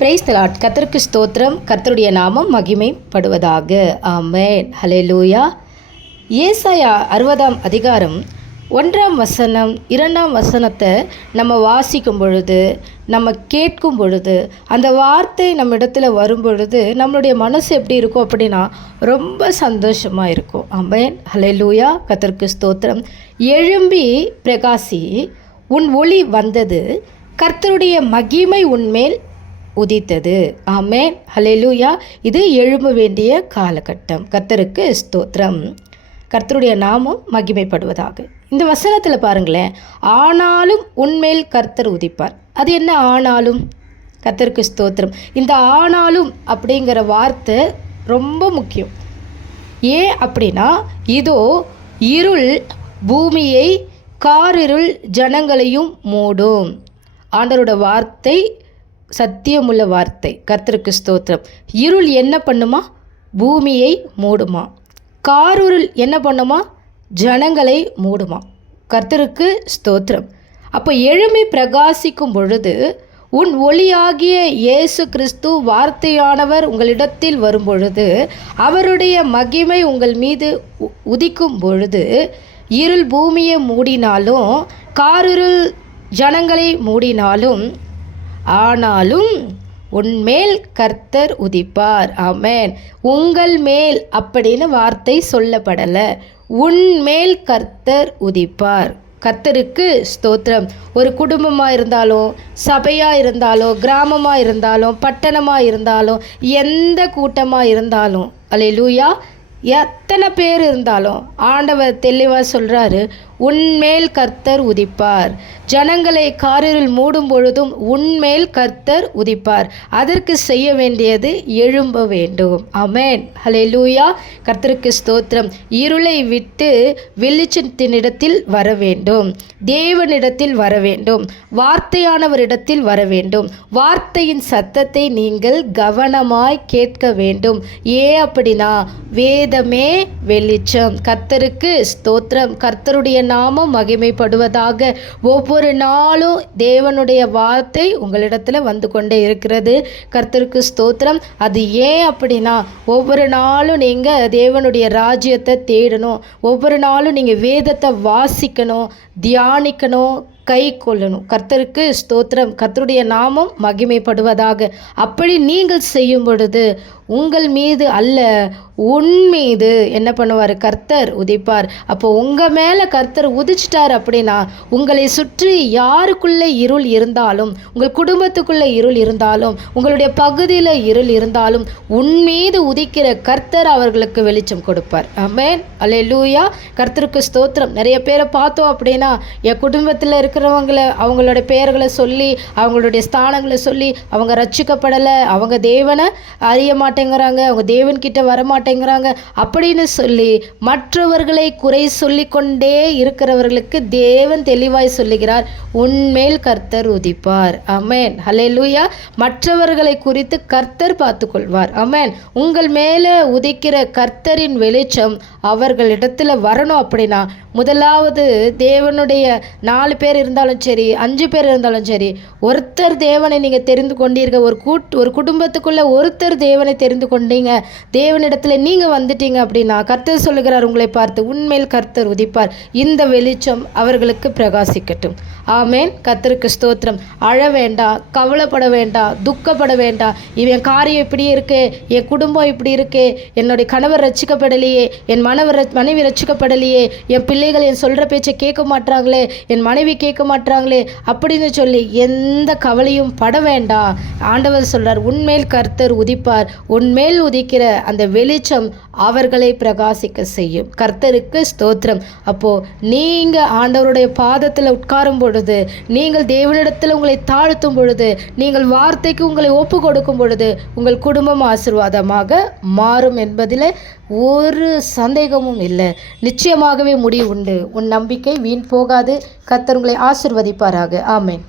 Praise the Lord. கர்த்தருக்கு ஸ்தோத்திரம். கர்த்தருடைய நாமம் மகிமைப்படுவதாக. ஆமென். ஹல்லேலூயா. ஏசாயா 60ஆம் அதிகாரம் 1ஆம் வசனம் 2ஆம் வசனத்தை நம்ம வாசிக்கும் பொழுது, நம்ம கேட்கும் பொழுது, அந்த வார்த்தை நம்ம இடத்துல வரும் பொழுது நம்மளுடைய மனசு எப்படி இருக்கும் அப்படின்னா ரொம்ப சந்தோஷமாக இருக்கும். ஆமென். ஹல்லேலூயா. கர்த்தருக்கு ஸ்தோத்திரம். எழும்பி பிரகாசி, உன் ஒளி வந்தது, கர்த்தருடைய மகிமை உன்மேல் உதித்தது. ஆமென். ஹல்லேலூயா. இது எழும்ப வேண்டிய காலகட்டம். கர்த்தருக்கு ஸ்தோத்திரம். கர்த்தருடைய நாமம் மகிமைப்படுவதாக. இந்த வசனத்தில் பாருங்களேன், ஆனாலும் உன்மேல் கர்த்தர் உதிப்பார். அது என்ன ஆனாலும்? கர்த்தருக்கு ஸ்தோத்திரம். இந்த ஆனாலும் அப்படிங்கிற வார்த்தை ரொம்ப முக்கியம். ஏன் அப்படின்னா, இதோ இருள் பூமியை, காரிருள் ஜனங்களையும் மூடும். ஆண்டவரோட வார்த்தை சத்தியமுள்ள வார்த்தை. கர்த்தருக்கு ஸ்தோத்திரம். இருள் என்ன பண்ணுமா? பூமியை மூடுமா. காரிருள் என்ன பண்ணுமா? ஜனங்களை மூடுமா. கர்த்தருக்கு ஸ்தோத்திரம். அப்போ எழும்பி பிரகாசிக்கும் பொழுது, உன் ஒளியாகிய இயேசு கிறிஸ்து வார்த்தையானவர் உங்களிடத்தில் வரும் பொழுது, அவருடைய மகிமை உங்கள் மீது உதிக்கும் பொழுது, இருள் பூமியை மூடினாலும், காரிருள் ஜனங்களை மூடினாலும், ஆனாலும் உன்மேல் கர்த்தர் உதிப்பார். ஆமென். உங்கள் மேல் அப்படின்னு வார்த்தை சொல்லப்படலை. உன்மேல் கர்த்தர் உதிப்பார். கர்த்தருக்கு ஸ்தோத்திரம். ஒரு குடும்பமாக இருந்தாலும், சபையாக இருந்தாலும், கிராமமாக இருந்தாலும், பட்டணமாக இருந்தாலும், எந்த கூட்டமாக இருந்தாலும், அல்லேலூயா, எத்தனை பேர் இருந்தாலும் ஆண்டவர் தெளிவாக சொல்கிறாரு, உன்மேல் கர்த்தர் உதிப்பார். ஜனங்களை காரிருள் மூடும் பொழுதும் உன்மேல் கர்த்தர் உதிப்பார். அதற்கு செய்ய வேண்டியது எழும்ப வேண்டும். ஆமென். ஹல்லேலூயா. கர்த்தருக்கு ஸ்தோத்திரம். இருளை விட்டு வெளிச்சத்தினிடத்தில் வர வேண்டும். தேவனிடத்தில் வர வேண்டும். வார்த்தையானவரிடத்தில் வர வேண்டும். வார்த்தையின் சத்தத்தை நீங்கள் கவனமாய் கேட்க வேண்டும். ஏன் அப்படின்னா, வேதமே வெளிச்சம். கர்த்தருக்கு ஸ்தோத்திரம். கர்த்தருடைய நாமம் மகிமைப்படுவதாக. ஒவ்வொரு நாளும் தேவனுடைய வார்த்தை உங்களிடத்தில் வந்து கொண்டே இருக்கிறது. கர்த்தருக்கு ஸ்தோத்திரம். அது ஏன் அப்படின்னா, ஒவ்வொரு நாளும் நீங்கள் தேவனுடைய ராஜ்யத்தை தேடணும். ஒவ்வொரு நாளும் நீங்கள் வேதத்தை வாசிக்கணும், தியானிக்கணும், கை கொள்ளணும். கர்த்தருக்கு ஸ்தோத்திரம். கர்த்தருடைய நாமம் மகிமைப்படுவதாக. அப்படி நீங்கள் செய்யும் பொழுது உங்கள் மீது அல்ல, உன் மீது என்ன பண்ணுவார்? கர்த்தர் உதிப்பார். அப்போ உங்கள் மேலே கர்த்தர் உதிச்சிட்டார் அப்படின்னா, உங்களை சுற்றி யாருக்குள்ளே இருள் இருந்தாலும், உங்கள் குடும்பத்துக்குள்ளே இருள் இருந்தாலும், உங்களுடைய பகுதியில் இருள் இருந்தாலும், உன் மீது உதிக்கிற கர்த்தர் அவர்களுக்கு வெளிச்சம் கொடுப்பார். ஆமென். அல்லேலூயா. கர்த்தருக்கு ஸ்தோத்திரம். நிறைய பேரை பார்த்தோம் அப்படின்னா, என் குடும்பத்தில் இருக்கிறவங்களை அவங்களோட பெயர்களை சொல்லி, அவங்களுடைய ஸ்தானங்களை சொல்லி, அவங்க ரட்சிக்கப்படலை, அவங்க தேவனை அறிய மாட்டேங்கிறாங்க, அவங்க தேவன்கிட்ட வரமாட்டேங்கிறாங்க அப்படின்னு சொல்லி மற்றவர்களை குறை சொல்லி கொண்டே இருக்கிறவர்களுக்கு தேவன் தெளிவாய் சொல்லுகிறார், உன்மேல் கர்த்தர் உதிப்பார். ஆமென். ஹல்லேலூயா. மற்றவர்களை குறித்து கர்த்தர் பார்த்துக்கொள்வார். ஆமென். உங்கள் மேலே உதிக்கிற கர்த்தரின் வெளிச்சம் அவர்களிடத்தில் வரணும் அப்படின்னா, முதலாவது தேவனுடைய 4 பேர் இருந்தாலும் சரி, 5 பேர் இருந்தாலும் சரி, ஒருத்தர் தேவனை நீங்கள் தெரிந்து கொண்டீர்கள். ஒரு குடும்பத்துக்குள்ளே ஒருத்தர் தேவனை தெரிந்து கொண்டீங்க, தேவனிடத்தில் நீங்கள் வந்துட்டீங்க அப்படின்னா, கர்த்தர் சொல்லுகிறார் உங்களை பார்த்து, உன்மேல் கர்த்தர் உதிப்பார். இந்த வெளிச்சம் அவர்களுக்கு பிரகாசிக்கட்டும். ஆமென். கர்த்தருக்கு ஸ்தோத்திரம். அழ வேண்டாம், கவலைப்பட வேண்டாம், துக்கப்பட வேண்டாம். இவன் காரியம் இப்படி இருக்கு, என் குடும்பம் இப்படி இருக்கு, என்னுடைய கணவர் ரட்சிக்கப்படலையே, என் மனைவி ரட்சிக்கப்படலையே, என் பிள்ளைகள் என் சொல்கிற பேச்சை கேட்க மாட்டாங்களே, என் மனைவி கேட்க மாட்டாங்களே அப்படின்னு சொல்லி எந்த கவலையும் பட வேண்டாம். ஆண்டவர் சொல்றார், உன்மேல் கர்த்தர் உதிப்பார். உன்மேல் உதிக்கிற அந்த வெளிச்சம் அவர்களை பிரகாசிக்க செய்யும். கர்த்தருக்கு ஸ்தோத்திரம். அப்போ நீங்க ஆண்டவருடைய பாதத்தில் உட்காரும் பொழுது, நீங்கள் தேவனிடத்தில் உங்களை தாழ்த்தும் பொழுது, நீங்கள் வார்த்தைக்கு உங்களை ஒப்பு கொடுக்கும் பொழுது, உங்கள் குடும்பம் ஆசீர்வாதமாக மாறும் என்பதில் ஒரு சந்தேகமும் இல்லை. நிச்சயமாகவே முடிவு உண்டு. உன் நம்பிக்கை வீண் போகாது. கர்த்தர் உங்களை ஆசீர்வதிப்பாராக. ஆமென்.